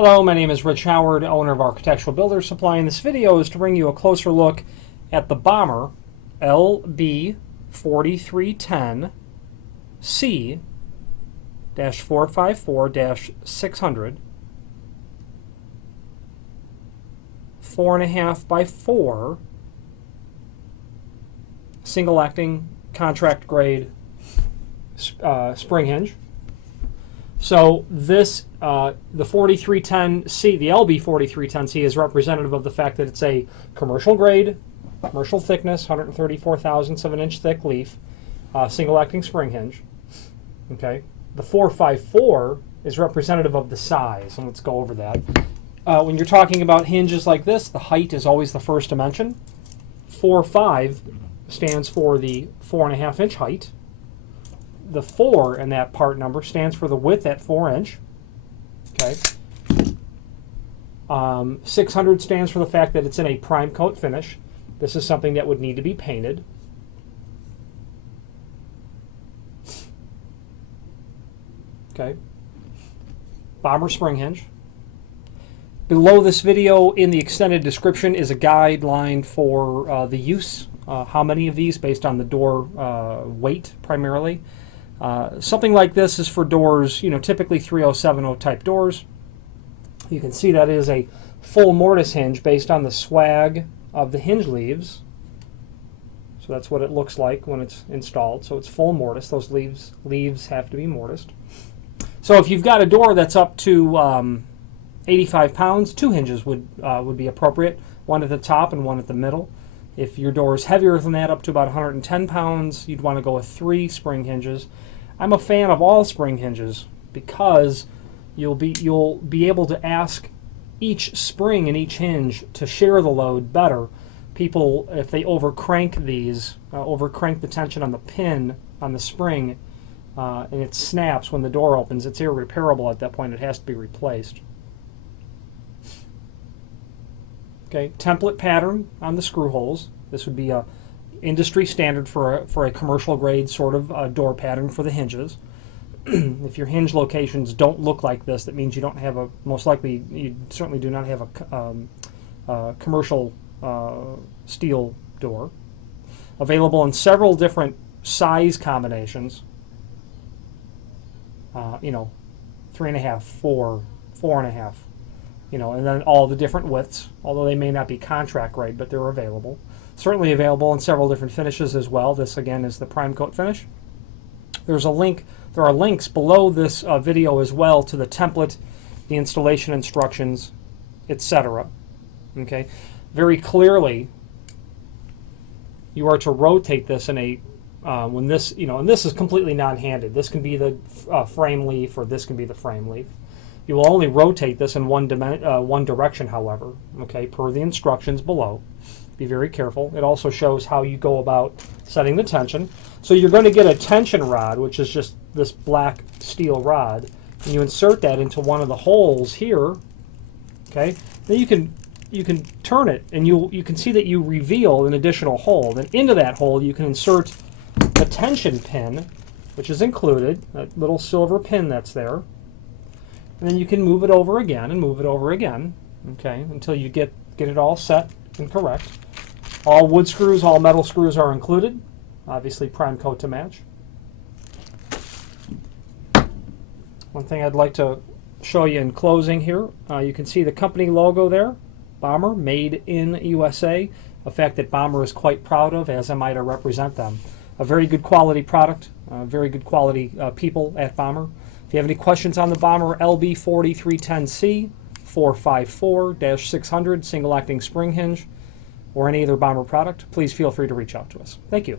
Hello, my name is Rich Howard, owner of Architectural Builders Supply, and this video is to bring you a closer look at the Bommer LB4310C-454-600 4.5x4 single acting contract grade spring hinge. So this, the 4310C, the LB4310C, is representative of the fact that it's a commercial grade, commercial thickness, 134 thousandths of an inch thick leaf, single acting spring hinge. Okay. The 454 is representative of the size, and let's go over that. When you're talking about hinges like this, the height is always the first dimension. 4.5 stands for the 4.5 inch height. The 4 in that part number stands for the width at 4 inch. Okay. 600 stands for the fact that it's in a prime coat finish. This is something that would need to be painted. Okay. Bommer spring hinge. Below this video in the extended description is a guideline for the use, how many of these based on the door weight primarily. Something like this is for doors, typically 3070 type doors. You can see that is a full mortise hinge based on the swag of the hinge leaves. So that's what it looks like when it's installed. So it's full mortise. Those leaves have to be mortised. So if you've got a door that's up to 85 pounds, 2 hinges would be appropriate. One at the top and one at the middle. If your door is heavier than that, up to about 110 pounds, you'd want to go with 3 spring hinges. I'm a fan of all spring hinges because you'll be able to ask each spring and each hinge to share the load better. People, if they overcrank these, overcrank the tension on the pin on the spring, and it snaps when the door opens, it's irreparable at that point. It has to be replaced. Okay, template pattern on the screw holes. This would be a industry standard for a commercial grade sort of door pattern for the hinges. If your hinge locations don't look like this, that means you don't have a, most likely you certainly do not have a commercial steel door. Available in several different size combinations. 3.5, 4, 4.5. And then all the different widths, although they may not be contract grade, but they're available. Certainly available in several different finishes as well. This, again, is the prime coat finish. There's a link. There are links below this video as well to the template, the installation instructions, etc. Okay, very clearly, you are to rotate this in a when this, and this is completely non-handed. This can be the frame leaf, or this can be the frame leaf. You will only rotate this in one direction, however, okay, per the instructions below. Be very careful. It also shows how you go about setting the tension. So you're going to get a tension rod, which is just this black steel rod, and you insert that into one of the holes here, okay? Then you can turn it, and you can see that you reveal an additional hole. Then into that hole you can insert the tension pin, which is included, that little silver pin that's there. And then you can move it over again and move it over again, okay, until you get it all set and correct. All wood screws, all metal screws are included. Obviously prime coat to match. One thing I'd like to show you in closing here, you can see the company logo there, Bommer, made in USA, a fact that Bommer is quite proud of, as am I to represent them. A very good quality product, very good quality people at Bommer. If you have any questions on the Bommer LB4310C-454-600 single acting spring hinge or any other Bommer product, please feel free to reach out to us. Thank you.